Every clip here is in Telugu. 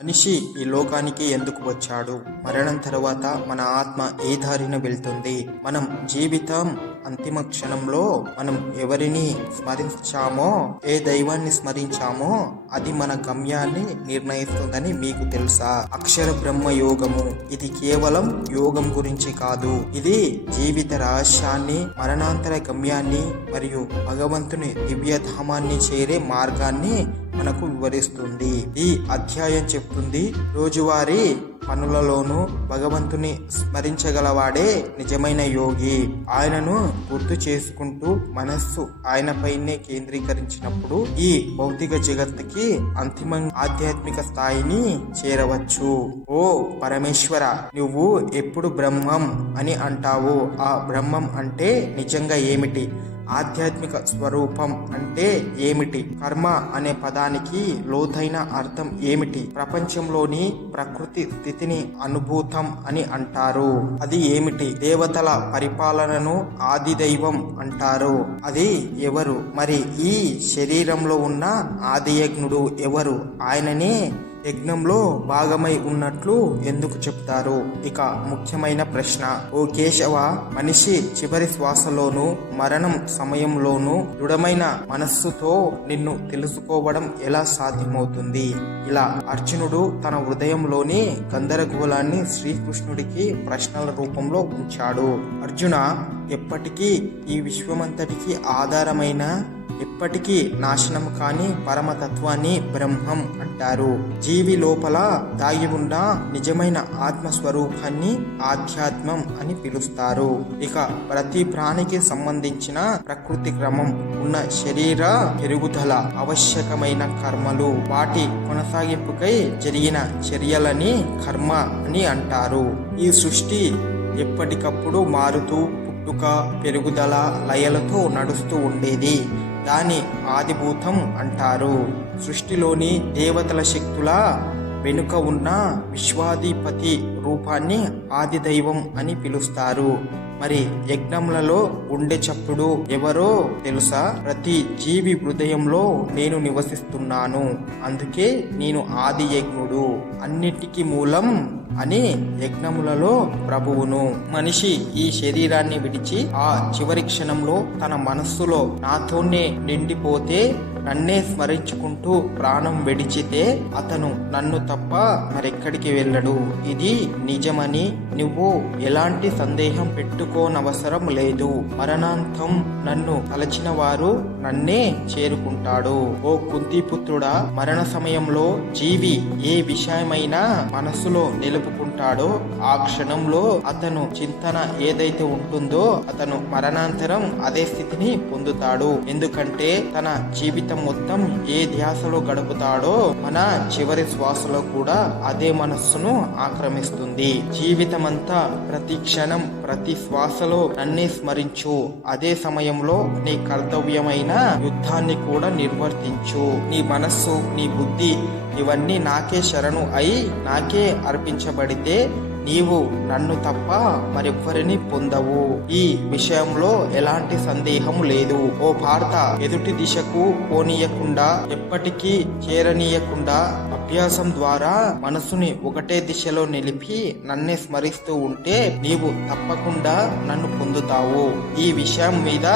మనిషి ఈ లోకానికి ఎందుకు వచ్చాడు? మరణం తర్వాత మన ఆత్మ ఏ దారిన వెళ్తుంది? మనం జీవితం అంతిమ క్షణంలో మనం ఎవరిని స్మరించామో, ఏ దైవాన్ని స్మరించామో అది మన గమ్యాన్ని నిర్ణయిస్తుందని మీకు తెలుసా? అక్షర బ్రహ్మ యోగము ఇది కేవలం యోగం గురించి కాదు. ఇది జీవిత రహస్యాన్ని, మరణాంతర గమ్యాన్ని మరియు భగవంతుని దివ్యధామాన్ని చేరే మార్గాన్ని మనకు వివరిస్తుంది. ఈ అధ్యాయం చెప్తుంది, రోజువారీ పనులలోనూ భగవంతుని స్మరించగలవాడే నిజమైన యోగి. ఆయనను గుర్తు చేసుకుంటూ మనస్సు ఆయనపైనే కేంద్రీకరించినప్పుడు ఈ భౌతిక జగత్తుకి అంతిమ ఆధ్యాత్మిక స్థాయిని చేరవచ్చు. ఓ పరమేశ్వర, నువ్వు ఎప్పుడు బ్రహ్మం అని అంటావు. ఆ బ్రహ్మం అంటే నిజంగా ఏమిటి? ఆధ్యాత్మిక స్వరూపం అంటే ఏమిటి? కర్మ అనే పదానికి లోతైన అర్థం ఏమిటి? ప్రపంచంలోని ప్రకృతి స్థితిని అనుభూతం అని అంటారు. అది ఏమిటి? దేవతల పరిపాలనను ఆది దైవం అంటారు. అది ఎవరు? మరి ఈ శరీరంలో ఉన్న ఆదియజ్ఞుడు ఎవరు? ఆయననే యజ్ఞంలో భాగమై ఉన్నట్లు ఎందుకు చెప్తారు? ఇక ముఖ్యమైన ప్రశ్న, ఓ కేశవ, మనిషి చివరి శ్వాసలోనూ మరణం సమయంలోనూ దృఢమైన మనస్సుతో నిన్ను తెలుసుకోవడం ఎలా సాధ్యమవుతుంది? ఇలా అర్జునుడు తన హృదయంలోని గందరగోళాన్ని శ్రీకృష్ణుడికి ప్రశ్నల రూపంలో ఉంచాడు. అర్జున, ఎప్పటికీ ఈ విశ్వమంతటికి ఆధారమైన, ఎప్పటికీ నాశనం కాని పరమతత్వాన్ని బ్రహ్మం అంటారు. జీవి లోపల దాగి ఉన్న నిజమైన ఆత్మస్వరూపాన్ని ఆధ్యాత్మం అని పిలుస్తారు. ఇక ప్రతి ప్రాణికి సంబంధించిన ప్రకృతి క్రమం ఉన్న శరీర పెరుగుదల, ఆవశ్యకమైన కర్మలు, వాటి కొనసాగింపుకై జరిగిన చర్యలని కర్మ అని అంటారు. ఈ సృష్టి ఎప్పటికప్పుడు మారుతూ పుట్టుక, పెరుగుదల, లయలతో నడుస్తూ ఉండేది. దాని ఆదిభూతం అంటారు. సృష్టిలోని దేవతల శక్తుల వెనుక ఉన్న విశ్వాధిపతి రూపాన్ని ఆది దైవం అని పిలుస్తారు. మరి యజ్ఞములలో ఉండే చప్పుడు ఎవరో తెలుసా? ప్రతి జీవి హృదయంలో నేను నివసిస్తున్నాను. అందుకే నేను ఆది యజ్ఞుడు, అన్నిటికీ మూలం అని యజ్ఞములలో ప్రభువును. మనిషి ఈ శరీరాన్ని విడిచి ఆ చివరి క్షణంలో తన మనస్సులో నాతోనే నిండిపోతే, నన్నే స్మరించుకుంటూ ప్రాణం విడిచితే అతను నన్ను తప్ప మరెక్కడికి వెళ్ళడు. ఇది నిజమని నువ్వు ఎలాంటి సందేహం పెట్టుకోనవసరం లేదు. మరణాంతం నన్ను తలచిన వారు నన్నే చేరుకుంటాడు. ఓ కుంతిపుత్రుడా, మరణ సమయంలో జీవి ఏ విషయమైనా మనస్సులో నిలుపుకుంటాడో ఆ క్షణంలో అతను చింతన ఏదైతే ఉంటుందో అతను మరణాంతరం అదే స్థితిని పొందుతాడు. ఎందుకంటే తన జీవితం మొత్తం ఏ ధ్యాసలో గడుపుతాడో మన చివరి శ్వాసలో కూడా అదే మనస్సును ఆక్రమిస్తుంది. జీవితమంతా ప్రతి క్షణం, ప్రతి శ్వాసలో నన్నే స్మరించు. అదే సమయంలో నీ కర్తవ్యమైన యుద్ధాన్ని కూడా నిర్వర్తించు. నీ మనస్సు, నీ బుద్ధి ఇవన్నీ నాకే శరణు అయి నాకే అర్పించబడితే నీవు నన్ను తప్ప మరెవ్వరిని పొందవు. ఈ విషయంలో ఎలాంటి సందేహం లేదు. ఓ భారత, ఎదుటి దిశకు పోనీయకుండా, ఎప్పటికీ చేరనీయకుండా అభ్యాసం ద్వారా మనసుని ఒకటే దిశలో నిలిపి నన్నే స్మరిస్తూ ఉంటే నీవు తప్పకుండా నన్ను పొందుతావు. ఈ విషయం మీద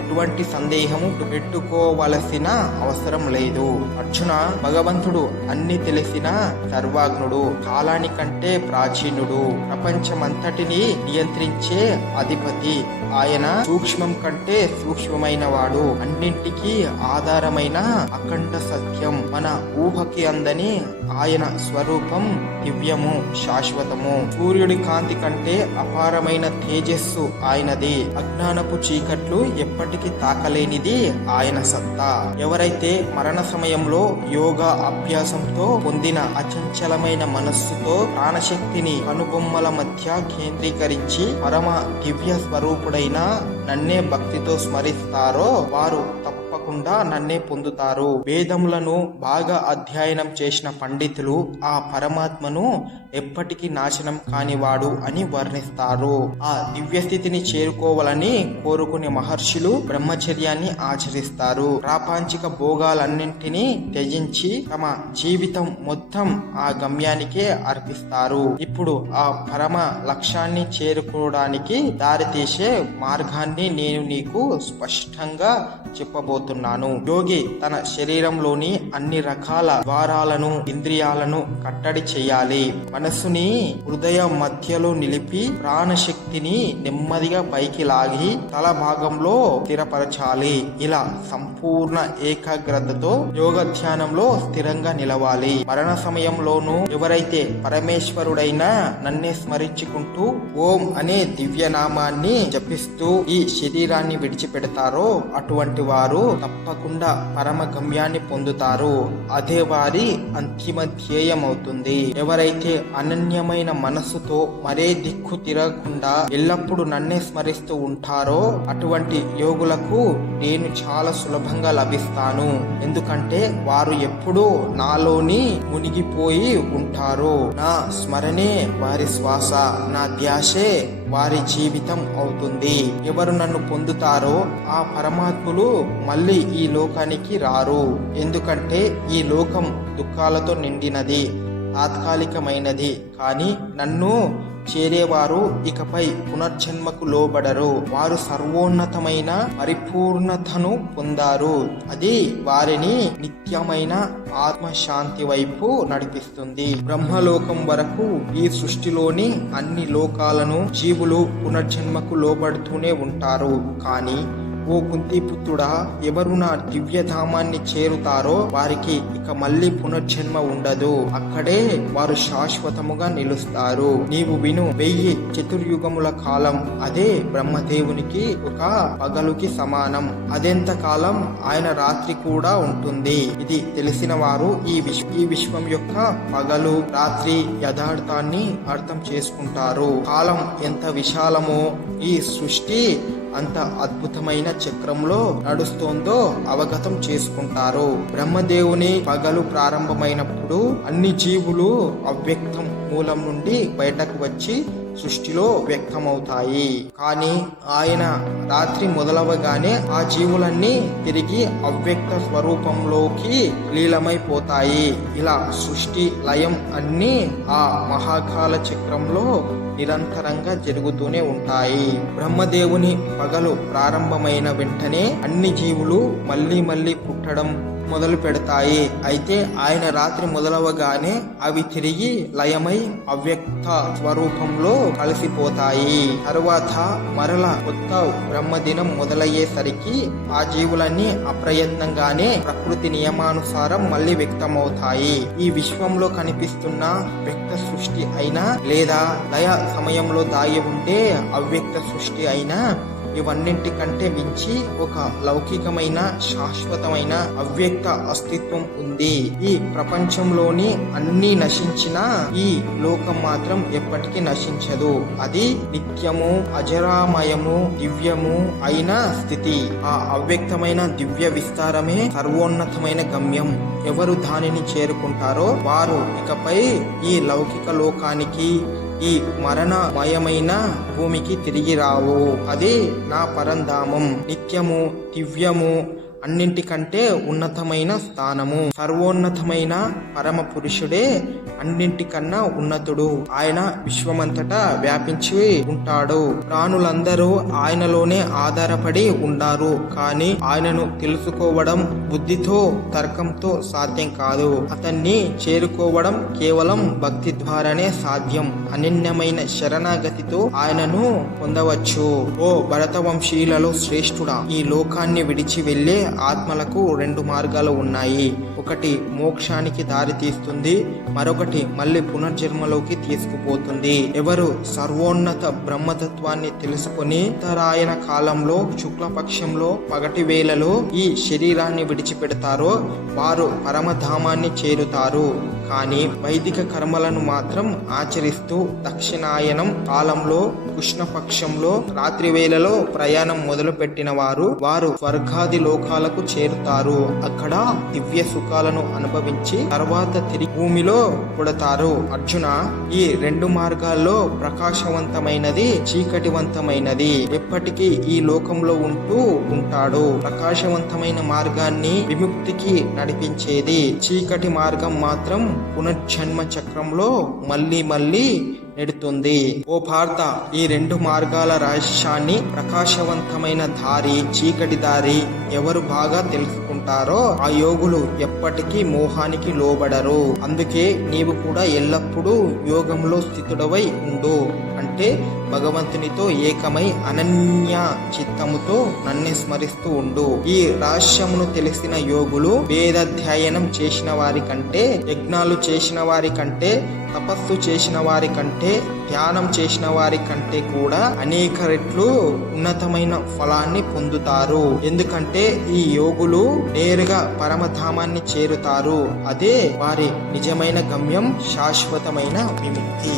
ఎటువంటి సందేహము పెట్టుకోవలసిన అవసరం లేదు. అర్జున, భగవంతుడు అన్ని తెలిసిన సర్వాగ్నుడు, కాలానికంటే ప్రాచీనుడు, ప్రపంచమంతటిని నియంత్రించే అధిపతి. ఆయన సూక్ష్మం కంటే సూక్ష్మమైన వాడు, అన్నింటికీ ఆధారమైన అఖండ సత్యం. మన ఊహకి అందని ఆయన స్వరూపం దివ్యము, శాశ్వతము. సూర్యుడి కాంతి కంటే అపారమైన తేజస్సు ఆయనది. అజ్ఞానపు చీకట్లు ఎప్పటికీ తాకలేనిది ఆయన సత్తా. ఎవరైతే మరణ సమయంలో యోగా అభ్యాసంతో పొందిన అచంచలమైన మనస్సుతో ప్రాణశక్తిని కనుబొమ్మల మధ్య కేంద్రీకరించి పరమ దివ్య స్వరూపుడైన నన్నే భక్తితో స్మరిస్తారో వారు తప్పకుండా తప్పకుండా నన్నే పొందుతారు. వేదములను బాగా అధ్యయనం చేసిన పండితులు ఆ పరమాత్మను ఎప్పటికీ నాశనం కానివాడు అని వర్ణిస్తారు. ఆ దివ్య స్థితిని చేరుకోవాలని కోరుకునే మహర్షులు బ్రహ్మచర్యాన్ని ఆచరిస్తారు. ప్రాపంచిక భోగాలన్నింటినీ త్యజించి తమ జీవితం మొత్తం ఆ గమ్యానికే అర్పిస్తారు. ఇప్పుడు ఆ పరమ లక్ష్యాన్ని చేరుకోవడానికి దారితీసే మార్గాన్ని నేను నీకు స్పష్టంగా చెప్పబోతున్నాను. యోగి తన శరీరంలోని అన్ని రకాల ద్వారాలను, ఇంద్రియాలను కట్టడి చేయాలి. మనస్సుని హృదయ మధ్యలో నిలిపి ప్రాణశక్తిని నెమ్మదిగా పైకి లాగి తల భాగంలో స్థిరపరచాలి. ఇలా సంపూర్ణ ఏకాగ్రతతో యోగ ధ్యానంలో స్థిరంగా నిలవాలి. మరణ సమయంలోనూ ఎవరైతే పరమేశ్వరుడైనా నన్నే స్మరించుకుంటూ ఓం అనే దివ్యనామాన్ని జపిస్తూ ఈ శరీరాన్ని విడిచిపెడతారో అటువంటి వారు తప్పకుండా పరమ గమ్యాన్ని పొందుతారు. అదే వారి అంతిమ ధ్యేయం అవుతుంది. ఎవరైతే అనన్యమైన మనస్సుతో మరే దిక్కు తిరగకుండా ఎల్లప్పుడూ నన్నే స్మరిస్తూ ఉంటారో అటువంటి యోగులకు నేను చాలా సులభంగా లభిస్తాను. ఎందుకంటే వారు ఎప్పుడూ నాలోని మునిగిపోయి ఉంటారు. నా స్మరణే వారి శ్వాస, నా ధ్యాసే వారి జీవితం అవుతుంది. ఎవరు నన్ను పొందుతారో ఆ పరమాత్ములు మళ్ళీ ఈ లోకానికి రారు. ఎందుకంటే ఈ లోకం దుఃఖాలతో నిండినది, తాత్కాలికమైనది. కానీ నన్ను చేరేవారు ఇకపై పునర్జన్మకు లోబడరు. వారు సర్వోన్నతమైన పరిపూర్ణతను పొందారు. అది వారిని నిత్యమైన ఆత్మశాంతి వైపు నడిపిస్తుంది. బ్రహ్మలోకం వరకు ఈ సృష్టిలోని అన్ని లోకాలను జీవులు పునర్జన్మకు లోబడుతూనే ఉంటారు. కానీ ఓ కుంతిపుత్రుడా, ఎవరు నా దివ్యధామాన్ని చేరుతారో వారికి ఇక మళ్ళీ పునర్జన్మ ఉండదు. అక్కడే వారు శాశ్వతముగా నిలుస్తారు. నీవు విను. 1000 చతుర్యుగముల కాలం అదే బ్రహ్మదేవునికి ఒక పగలుకి సమానం. అదెంత కాలం ఆయన రాత్రి కూడా ఉంటుంది. ఇది తెలిసిన వారు ఈ విశ్వం యొక్క పగలు రాత్రి యథార్థాన్ని అర్థం చేసుకుంటారు. కాలం ఎంత విశాలమో ఈ సృష్టి అంత అద్భుతమైన చక్రంలో నడుస్తోందో అవగతం చేసుకుంటారు. బ్రహ్మదేవుని పగలు ప్రారంభమైనప్పుడు అన్ని జీవులు అవ్యక్తం మూలం నుండి బయటకు వచ్చి సృష్టిలో వ్యక్తమవుతాయి. కానీ ఆయన రాత్రి మొదలవగానే ఆ జీవులన్నీ తిరిగి అవ్యక్త స్వరూపంలోకి లీలమైపోతాయి. ఇలా సృష్టి లయం అన్నీ ఆ మహాకాల చక్రంలో నిరంతరంగా జరుగుతూనే ఉంటాయి. బ్రహ్మదేవుని పగలు ప్రారంభమైన వెంటనే అన్ని జీవులు మళ్ళీ పుట్టడం మొదలు పెడతాయి. అయితే ఆయన రాత్రి మొదలవగానే అవి తిరిగి లయమై అవ్యక్త స్వరూపంలో కలిసిపోతాయి. తరువాత మరల కొత్త బ్రహ్మదినం మొదలయ్యేసరికి ఆ జీవులన్నీ అప్రయత్నంగానే ప్రకృతి నియమానుసారం మళ్ళీ వ్యక్తమవుతాయి. ఈ విశ్వంలో కనిపిస్తున్న వ్యక్త సృష్టి అయినా లేదా లయ సమయంలో దాగి ఉండే అవ్యక్త సృష్టి అయినా ఇవన్నింటికంటే మించి ఒక లౌకికమైన శాశ్వతమైన అవ్యక్త అస్తిత్వం ఉంది. ఈ ప్రపంచంలోని అన్ని నశించిన ఈ లోకం మాత్రం ఎప్పటికీ నశించదు. అది నిత్యము అజరామయము దివ్యము అయిన స్థితి. ఆ అవ్యక్తమైన దివ్య విస్తారమే సర్వోన్నతమైన గమ్యం. ఎవరు దానిని చేరుకుంటారో వారు ఇకపై ఈ లౌకిక లోకానికి ఈ మరణమయమైన భూమికి తిరిగి రావు. అది నా పరంధామం, నిత్యము దివ్యము, అన్నింటికంటే ఉన్నతమైన స్థానము. సర్వోన్నతమైన పరమ పురుషుడే అన్నింటికన్నా ఉన్నతుడు. ఆయన విశ్వమంతటా వ్యాపించి ఉంటాడు. ప్రాణులందరూ ఆయనలోనే ఆధారపడి ఉన్నారు. కానీ ఆయనను తెలుసుకోవడం బుద్ధితో తర్కంతో సాధ్యం కాదు. అతన్ని చేరుకోవడం కేవలం భక్తి ద్వారానే సాధ్యం. అనన్యమైన శరణాగతితో ఆయనను పొందవచ్చు. ఓ భరతవంశీయులలో శ్రేష్ఠుడా, ఈ లోకాన్ని విడిచి వెళ్లే ఆత్మలకు 2 మార్గాలు ఉన్నాయి. ఒకటి మోక్షానికి దారి తీస్తుంది, మరొకటి మళ్ళీ పునర్జన్మలోకి తీసుకుపోతుంది. ఎవరు సర్వోన్నత బ్రహ్మతత్వాన్ని తెలుసుకొని ఉత్తరాయణ కాలంలో శుక్లపక్షంలో పగటి వేళలో ఈ శరీరాన్ని విడిచిపెడతారో వారు పరమధామాన్ని చేరుతారు. కానీ వైదిక కర్మలను మాత్రం ఆచరిస్తూ దక్షిణాయనం కాలంలో కృష్ణపక్షంలో రాత్రి వేళలో ప్రయాణం మొదలుపెట్టిన వారు స్వర్గాది లోకాలకు చేరుతారు. అక్కడ దివ్య సుఖాలను అనుభవించి తర్వాత తిరిగి భూమిలో పుడతారు. అర్జున, ఈ రెండు మార్గాల్లో ప్రకాశవంతమైనది చీకటివంతమైనది ఎప్పటికీ ఈ లోకంలో ఉంటూ ఉంటాడు. ప్రకాశవంతమైన మార్గాన్ని విముక్తికి నడిపించేది, చీకటి మార్గం మాత్రం పునర్జన్మ చక్రంలో మళ్ళీ నెడుతుంది. ఓ పార్థ, ఈ రెండు మార్గాల రహస్యాన్ని, ప్రకాశవంతమైన దారి చీకటి దారి ఎవరు బాగా తెలుసుకుంటారో ఆ యోగులు ఎప్పటికీ మోహానికి లోబడరు. అందుకే నీవు కూడా ఎల్లప్పుడూ యోగంలో స్థితుడవై ఉండు. అంటే భగవంతునితో ఏకమై అనన్య చిత్తముతో నన్ను స్మరిస్తూ ఉండు. ఈ రహస్యమును తెలిసిన యోగులు వేదాధ్యయనం చేసిన వారి కంటే, యజ్ఞాలు చేసిన వారి కంటే, తపస్సు చేసిన వారి కంటే, ధ్యానం చేసిన వారి కంటే కూడా అనేక రెట్లు ఉన్నతమైన ఫలాన్ని పొందుతారు. ఎందుకంటే ఈ యోగులు నేరుగా పరమధామాన్ని చేరుతారు. అదే వారి నిజమైన గమ్యం, శాశ్వతమైన విముక్తి.